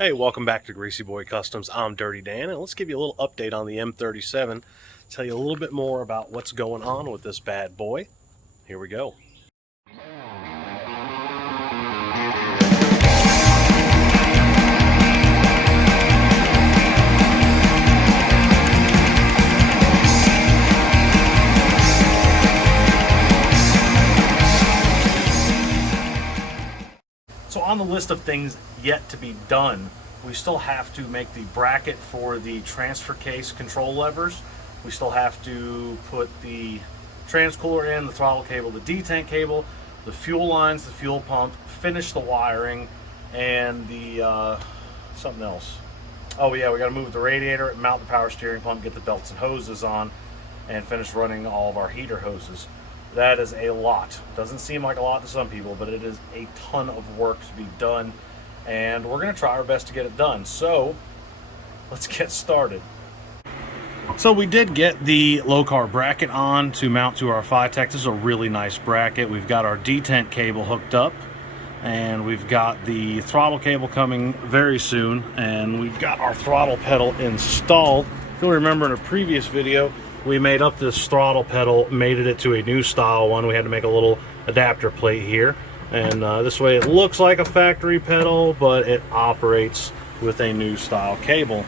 Hey, welcome back to Greasy Boy Customs. I'm Dirty Dan, and let's give you a little update on the M37. Tell you a little bit more about what's going on with this bad boy. Here we go. So on the list of things yet to be done, we still have to make the bracket for the transfer case control levers. We still have to put the transcooler in, the throttle cable, the detank cable, the fuel lines, the fuel pump, finish the wiring, and the something else. Oh yeah, we got to move the radiator, mount the power steering pump, get the belts and hoses on, and finish running all of our heater hoses. That is a lot. Doesn't seem like a lot to some people, but it is a ton of work to be done, and we're going to try our best to get it done. So let's get started. So we did get the low car bracket on to mount to our Phytech. This is a really nice bracket. We've got our detent cable hooked up, and we've got the throttle cable coming very soon, and we've got our throttle pedal installed. If you'll remember in a previous video, we made up this throttle pedal, mated it to a new style one. We had to make a little adapter plate here, and this way it looks like a factory pedal, but it operates with a new style cable.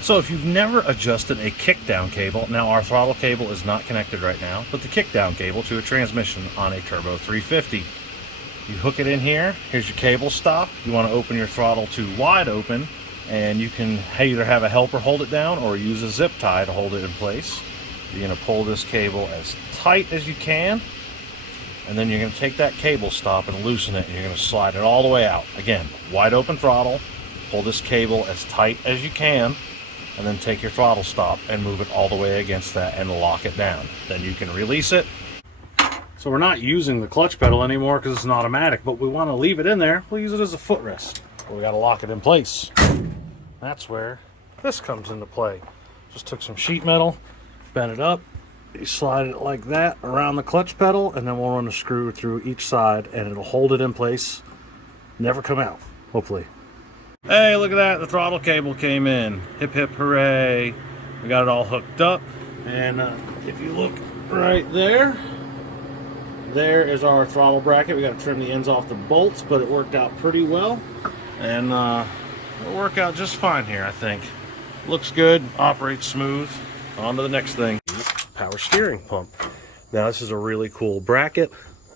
So if you've never adjusted a kickdown cable, now our throttle cable is not connected right now, but the kickdown cable to a transmission on a Turbo 350. You hook it in here, here's your cable stop. You want to open your throttle to wide open, and you can either have a helper hold it down or use a zip tie to hold it in place. You're going to pull this cable as tight as you can, and then you're going to take that cable stop and loosen it, and you're going to slide it all the way out. Again, wide open throttle, pull this cable as tight as you can, and then take your throttle stop and move it all the way against that and lock it down. Then you can release it. So we're not using the clutch pedal anymore because it's an automatic, but we want to leave it in there. We'll use it as a footrest. But we got to lock it in place. That's where this comes into play. Just took some sheet metal, bent it up, you slide it like that around the clutch pedal, and then we'll run a screw through each side, and it'll hold it in place, never come out, hopefully. Hey, look at that, the throttle cable came in. Hip hip hooray. We got it all hooked up, and if you look right there, there is our throttle bracket. We got to trim the ends off the bolts, but it worked out pretty well, and it'll work out just fine here, I think. Looks good, operates smooth. On to the next thing. Power steering pump. Now this is a really cool bracket,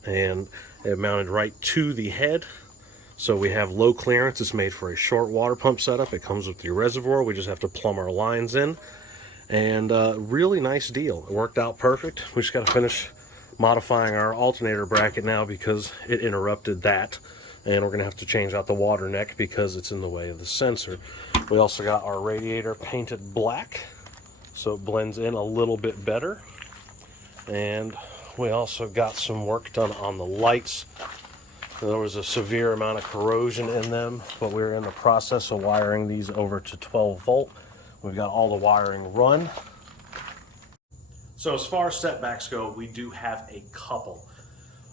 and it mounted right to the head. So we have low clearance. It's made for a short water pump setup. It comes with the reservoir. We just have to plumb our lines in. And really nice deal. It worked out perfect. We just got to finish modifying our alternator bracket now because it interrupted that. And we're going to have to change out the water neck because it's in the way of the sensor. We also got our radiator painted black, so it blends in a little bit better. And we also got some work done on the lights. There was a severe amount of corrosion in them, but we're in the process of wiring these over to 12 volt. We've got all the wiring run. So as far as setbacks go, we do have a couple.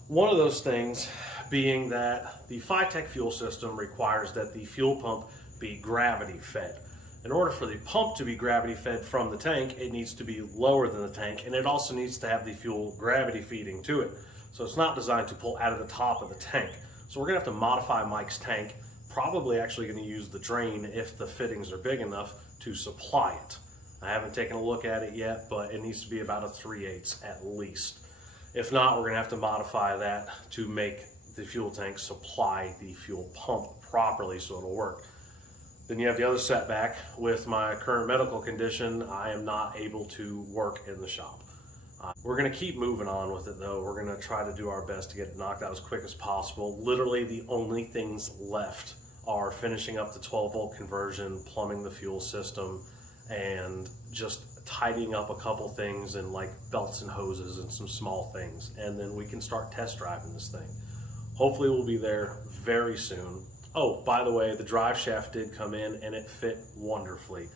One of those things being that the Phytech fuel system requires that the fuel pump be gravity fed. In order for the pump to be gravity fed from the tank, it needs to be lower than the tank, and it also needs to have the fuel gravity feeding to it. So it's not designed to pull out of the top of the tank. So we're gonna have to modify Mike's tank, probably actually gonna use the drain if the fittings are big enough to supply it. I haven't taken a look at it yet, but it needs to be about a 3/8 at least. If not, we're gonna have to modify that to make the fuel tank supply the fuel pump properly so it'll work. Then you have the other setback. With my current medical condition, I am not able to work in the shop. We're gonna keep moving on with it though. We're gonna try to do our best to get it knocked out as quick as possible. Literally the only things left are finishing up the 12 volt conversion, plumbing the fuel system, and just tidying up a couple things and like belts and hoses and some small things. And then we can start test driving this thing. Hopefully we'll be there very soon. Oh, by the way, the Driveshaft did come in and it fit wonderfully.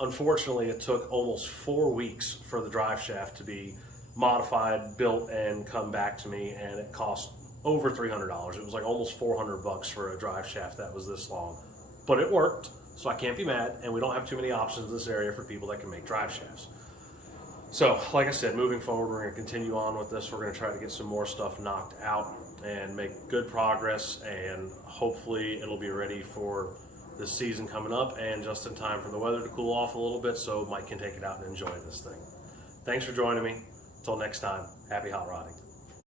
Unfortunately, it took almost 4 weeks for the Driveshaft to be modified, built, and come back to me, and it cost over $300. It was like almost $400 for a Driveshaft that was this long. but it worked, so I can't be mad, and we don't have too many options in this area for people that can make drive shafts. So, like I said, moving forward, we're going to continue on with this. We're going to try to get some more stuff knocked out and make good progress, and hopefully it'll be ready for this season coming up and just in time for the weather to cool off a little bit so Mike can take it out and enjoy this thing. Thanks for joining me. Until next time, happy hot rodding.